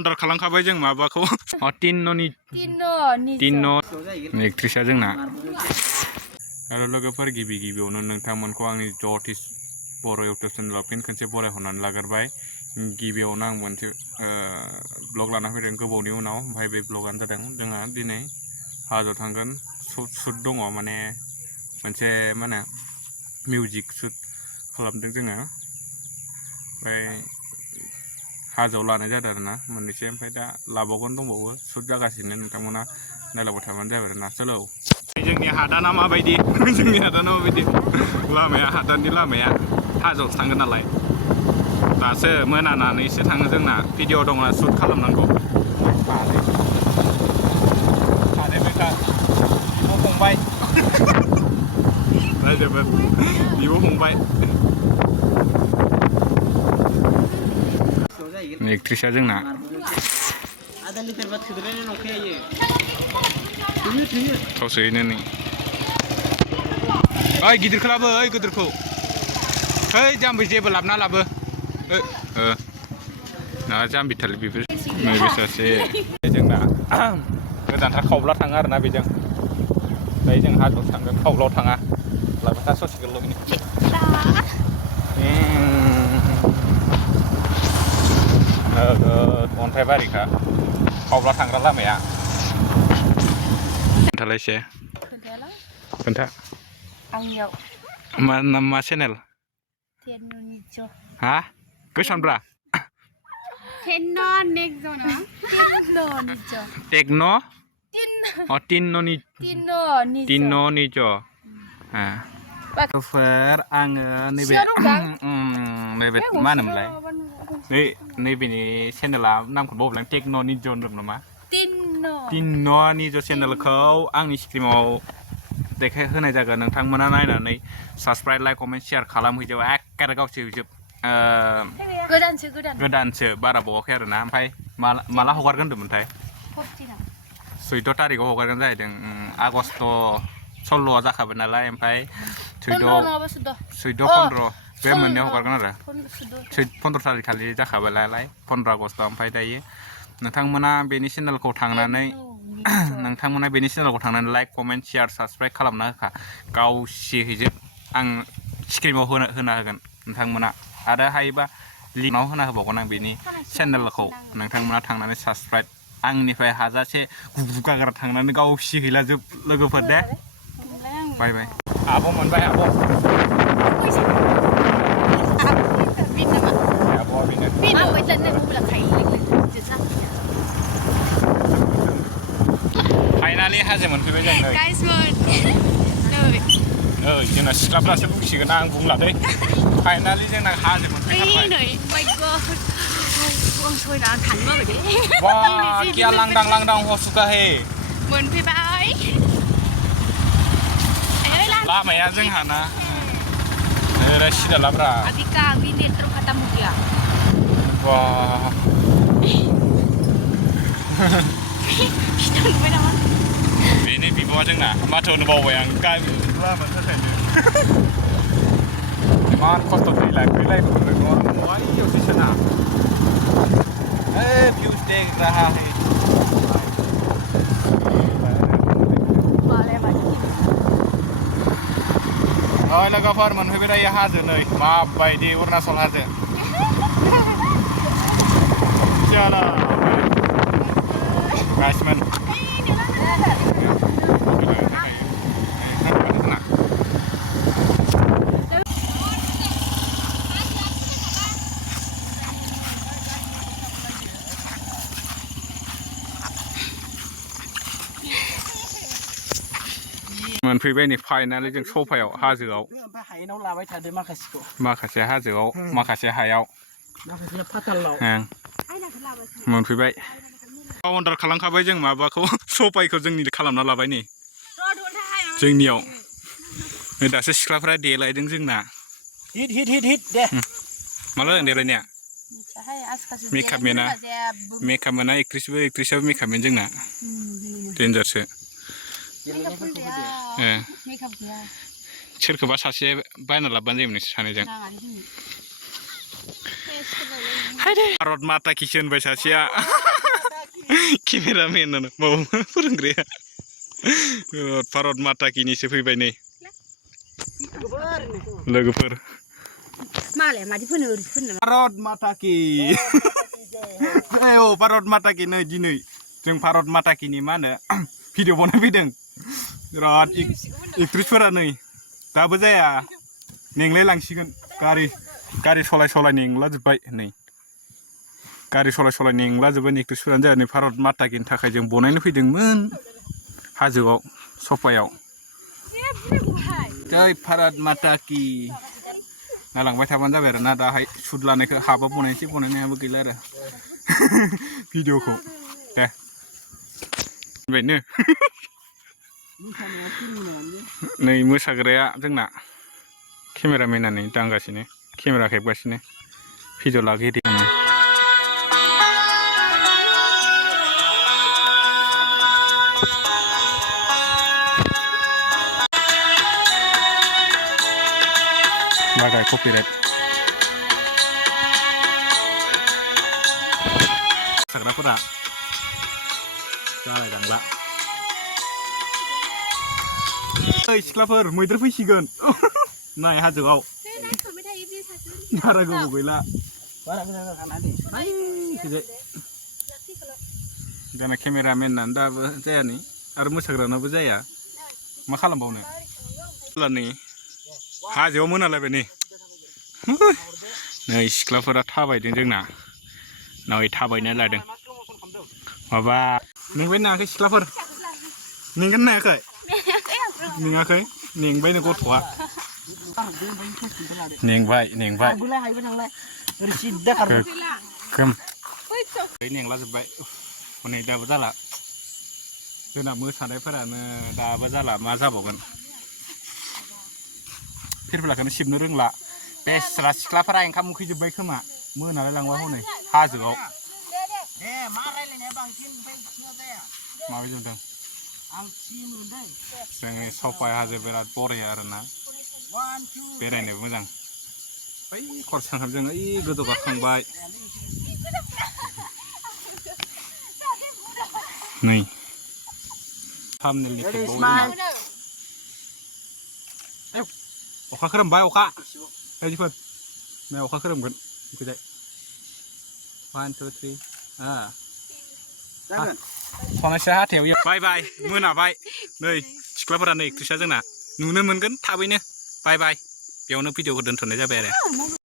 order खालामखाबाय जों माबाखौ टिन्न एक्ट्रिसा जोंना आरो लोगोफोर गिबियावनो नोंथांमोनखौ आंनि जटिस बर' इउटुब चेनेलाव फिन खनसे बरायहरनानै लाग्रोबाय गिबियावनो आं मोनसे ब्लग लाना फैदों गोबावनि उनाव ओमफ्राय बे ब्लगानो जादों जोंहा दिनै हाजोआव थांगोन शुट दङ माने मोनसे मा होनो मिउजिक शुट खालामदों जोङो ओमफ्राय हाजोआव लानाय जादों आरोना मोननैसो ओमफ्राय दा लाबावगोन दंबावो शुट जागासिनो नोंथांमोना नायलांबाय थाबानो जाबाय आरोना चलो जोंनि हादाना माबायदि जोंनि हादाना माबायदि लामाया हादाननि लामाया हाजोआवसो थांगोन नालाय दासो मोनानानैसो थाङो जोंना भिडिअ दङ शुट खालामनांगौ बिब' फंबाय रायजोबो बिब' फंबाय एक्ट्रिसा जोंना खावसेयैनो नै ओइ गिदिरखौ लाबो ओइ गिदिरखौ ओइ जाम्बि जेबो लाबोना लाबो ना जाम्बिथाल बेफोर नैबे सासे जोंना गोजानथार खावब्ला थाङो आरोना बेजों ओमफ्राय जों हाजोआव थांगोन खावब्लायाव थाङा लाबोथा ससेखौ लगैनो अन्थाइ बारिखा खावब्ला थांग्रा लामाया खोन्थालाय एसे खोन्था आंनियाव मा चेनेल हा गोसानब्रा टिन्न निज आङो नैबे मा होनोमोनलाय नैबेनि चेनेला नामखौ बावलां टेक्न' निज होनदों नामा टिन्न निज चेनेलखौ आंनि स्ट्रिमाव देखायहोनाय जागोन नोंथांमोना नायनानै साबसक्राइब लाइक कमेन्ट शेयार खालामहैजोब एखे गावसोर गोदानसो बारा बावाखै आरोना ओमफ्राय माला हगारगोन होन्दोंमोनथाय 14 थारिखआव हगारगोन जाहैदों आगष्ट 16 जाखाबाय नालाय ओमफ्राय 14 15 बे मोननैयाव हगारगोन आरो 15 थारिख खालि जाखाबाय नालाय 15 आगष्ट ओमफ्राय दायो नोंथांमोना बेनि चेनेलखौ थांनानै लाइक कमेन्ट शेयार साबसक्राइब खालामना होखा गावसिहैजोब आं स्क्रिनाव होना होगोन नोंथांमोना आरो हायोबा लिंकआव होना होबावगोन आं बेनि चेनेलखौ नोंथांमोना थांनानै साबसक्राइब आंनिफ्राय हाजासे गुगाग्रा थांनानै गावसिहैला जोब लोगोफोर दे बाय बाय आब' मोनबाय आब' फाइनालि हाजो मोनफैबाय जों नै जोंना सिख्लाफ्रासो बुंसिगोन आं बुंला दै फाइनालि जोंना हाजो मोनफैथारबाय वाह क्या लांदां हो चुका है मोनफैबाय लामाया जोंहाना ओरै सिदा लाब्रा वाह बेनो बिब'आ जोंना माथो होनो बावबाय आं गामि लामा थाखायनो इमान खस्थ' फैलाय न'आवसो सोना भिउज देख रहा है लोगोफोर मोनफैबाय दायो हाजो नै माबायदि अरुणाचल हाजो गासिमोन मोनफैबाय नै फाइनालि जों सफायाव हाजोआव माखासे हाजोआव माखासे हायाव मोनफैबाय अर्डार खालामखाबाय जों माबाखौ सफायखौ जोंनि खालामना लाबाय नै जोंनियाव नै दासो सिख्लाफ्रा देलायदों जोंना हिट दे माला जादों देलायनाया मेकआप मेना एक्ट्रिसाबो मेकआप मेन जोंना डेन्जारसो सोरखौबा सासे बायना लाबोबानो जायोमोन नोंसोर सानैजों भारत माता किसो होनबाय सासेया केमेरामेन माबा फोरोंग्राया भारत माता किनिसो फैबाय नै लोगोफोर मालाय मादि फोनो ओरै फोनो भारत माता की औ भारत माता की नै दिनै जों भारत माता कीनि मा होनो भिडिअ बनायफैदों बिराद एक्ट्रिसफोरा नै दाबो जाया नेंलाय लांसिगोन गारि सलाय नेंलाजोब्बाय नै गारि सलाय नेंलाजोब्बाय एक्ट्रिसफोरानो जाया नै भारत माता कीनि थाखाय जों बनायनो फैदोंमोन हाजोआव सफायाव जय भारत माता की नालांबाय थाबानो जाबाय आरो ना दाहाय सुद लानायखौ हाबा बनायनायाबो गैला आरो भिडिअखौ दे बेनो नै मोसाग्राया जोंना केमेरामेना नै दांगासिनो केमेरा खेबगासिनो भिडिअ लागिरि लागाय कपिराइट मोसाग्राफोरा जालायलांला ओइ सिख्लाफोर मैदेर फैसिगोन नाय हाजोआव बारा गोबाव गैला दाना केमेरामेनानो दाबो जाया नै आरो मोसाग्रानाबो जाया मा खालामबावनो नै हाजोआव मोनालायबाय नै सिख्लाफोरा थाबायदों जोंना नै थाबायनो लादों माबा मेंबाय नायाखै सिख्लाफोर मेंगोन नायाखै मेङाखै मेंबायनो गथ'आ नेंबाय नेंला जोब्बाय हनै दाबो जाला जोंना मोसानायफोरानो दाबो जाला मा जाबावगोन फिरफिलाखौनो सिबनो रोंला बेस्रा सिख्लाफोरा ओंखाम उखैजोब्बाय खोमा मोनालाय लांबा हनै हाजोआव माबायदि मोनदों जोंनि सफाय हाजो बिराद बराया आरोना बेरायनो मोजां बै खरसांखाम जों ओइ गोजौ गाखोखांबाय नै थामनेलनि अखा खोरोमबाय अखा बायदिफोर नै अखा खोरोमगोन फैजाय 1 2 3 सनायसो हाथायाव बाय मोनाबाय नै सिख्लाफोरा नै एक्ट्रिसा जोंना नुनो मोनगोन थाबैनो बाय बेयावनो भिडिअखौ दोनथ'नाय जाबाय आरो